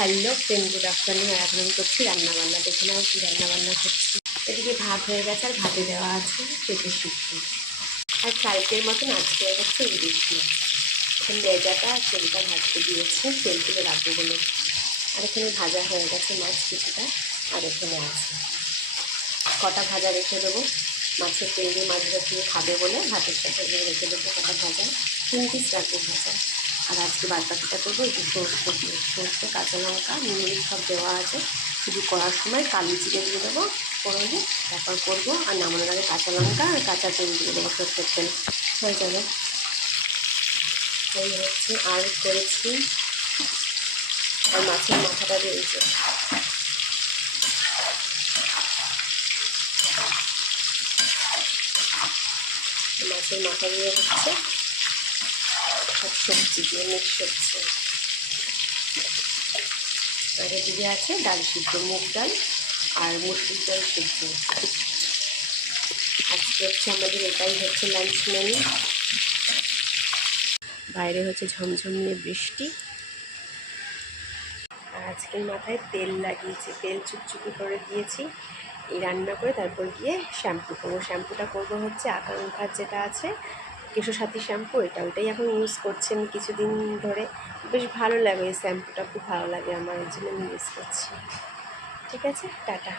Hello friend, good afternoon. এখন আমি করছি রান্নাবান্না। দেখে নাও কী রান্নাবান্না করছি। এদিকে ভাত হয়ে গেছে আর ভাতে দেওয়া আছে পেঁপে শুক্তো আর কালকের মতন আজকে হচ্ছে ইলিশ মাছ। এখন লেজাটা আর তেলটা ভাজতে দিয়েছে, তেল তুলে রাখবো বলে। আর এখানে ভাজা হয়ে গেছে মাছ কিছুটা, আর এখানে আছে কটা ভাজা রেখে দেবো। মাছের তেল দিয়ে মাছ দিয়ে খাবে বলে ভাতের সাথে রেখে দেবো কটা ভাজা, 3 পিস রাখবো ভাজা। আর আজকে বাদ বাকিটা করবো একটু সরষে দিয়ে, সরষে কাঁচা লঙ্কা নুন সব দেওয়া আছে। শুধু করার সময় কালি জিরে দিয়ে দেবো করবো, তারপর করবো। আর নামানোর আগে কাঁচা লঙ্কা আর কাঁচা তেল দিয়ে দেবো, সরষের তেল হয়ে যাবে। এই হচ্ছে আর করেছি। আর মাছের মাথাটা রয়েছে, মাছের মাথা দিয়ে হচ্ছে আর সবজি দিয়ে মিক্স সবজি। আর এদিকে আছে ডাল সিদ্ধ, মুগ ডাল আর মুসুর ডাল সিদ্ধ। আজকে হচ্ছে আমাদের এটাই হচ্ছে লাঞ্চ মেনু। বাইরে হচ্ছে ঝমঝমিয়ে বৃষ্টি। আর আজকের মাথায় তেল লাগিয়েছি, তেল চুপচুপি করে দিয়েছি। এই রান্না করে তারপর গিয়ে শ্যাম্পু করবো। শ্যাম্পুটা করবো হচ্ছে আকাঙ্ক্ষার যেটা আছে কেশসাথী শ্যাম্পু, ওইটাই এখন ইউজ করছি আমি কিছুদিন ধরে। বেশ ভালো লাগে এই শ্যাম্পুটা, খুব ভালো লাগে আমার, ওই জন্য আমি ইউজ করছি। ঠিক আছে, টাটা।